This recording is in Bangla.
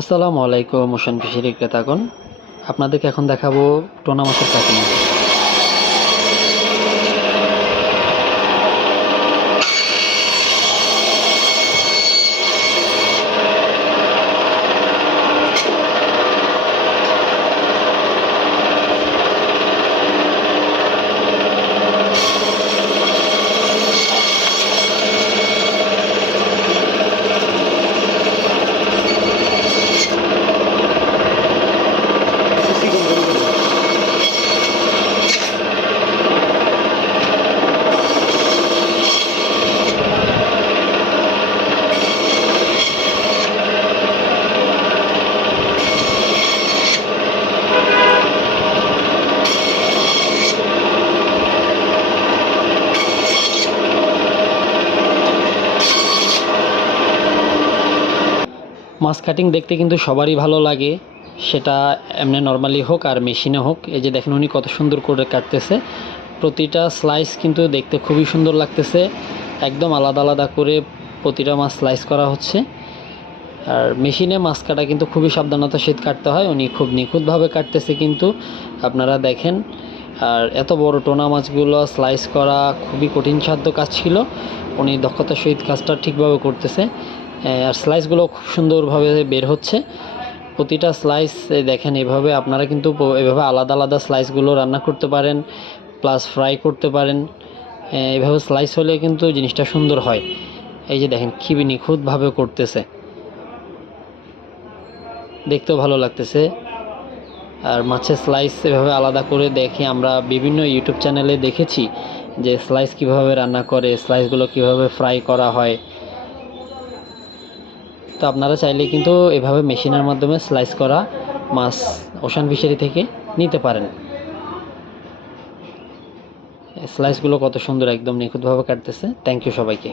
আসসালামু আলাইকুম মোশন ফিশারি ক্রেতাগণ। আপনাদেরকে এখন দেখাবো টোনা মাছের কাটিং মাছ কাটিং দেখতে কিন্তু সবারই ভালো লাগে। সেটা এমনি নর্মালি হোক আর মেশিনে হোক। এই যে দেখেন উনি কত সুন্দর করে কাটতেছে। প্রতিটা স্লাইস কিন্তু দেখতে খুবই সুন্দর লাগতেছে। একদম আলাদা আলাদা করে প্রতিটা মাছ স্লাইস করা হচ্ছে। আর মেশিনে মাছ কাটা কিন্তু খুবই সাবধানতার সহিত কাটতে হয়। উনি খুব নিখুঁতভাবে কাটতেছে কিন্তু। আপনারা দেখেন, আর এত বড় টোনা মাছগুলো স্লাইস করা খুবই কঠিন সাধ্য কাজ ছিল। উনি দক্ষতার সহিত কাজটা ঠিকভাবে করতেছে। আর স্লাইসগুলো খুব সুন্দরভাবে বের হচ্ছে। প্রতিটা স্লাইস দেখেন, এভাবে আপনারা কিন্তু এভাবে আলাদা আলাদা স্লাইসগুলো রান্না করতে পারেন প্লাস ফ্রাই করতে পারেন। এভাবে স্লাইস হলে কিন্তু জিনিসটা সুন্দর হয়। এই যে দেখেন খুবই নিখুঁতভাবে করতেছে। দেখতেও ভালো লাগতেছে। আর মাছের স্লাইস এভাবে আলাদা করে দেখে আমরা বিভিন্ন ইউটিউব চ্যানেলে দেখেছি যে স্লাইস কীভাবে রান্না করে স্লাইসগুলো কীভাবে ফ্রাই করা হয়। তো আপনারা চাইলে কিন্তু এভাবে মেশিনের মাধ্যমে স্লাইস করা মাছ ওশান ফিশারি থেকে নিতে পারেন। স্লাইসগুলো কত সুন্দর, একদম নিখুঁতভাবে কাটতেছে। থ্যাংক ইউ সবাইকে।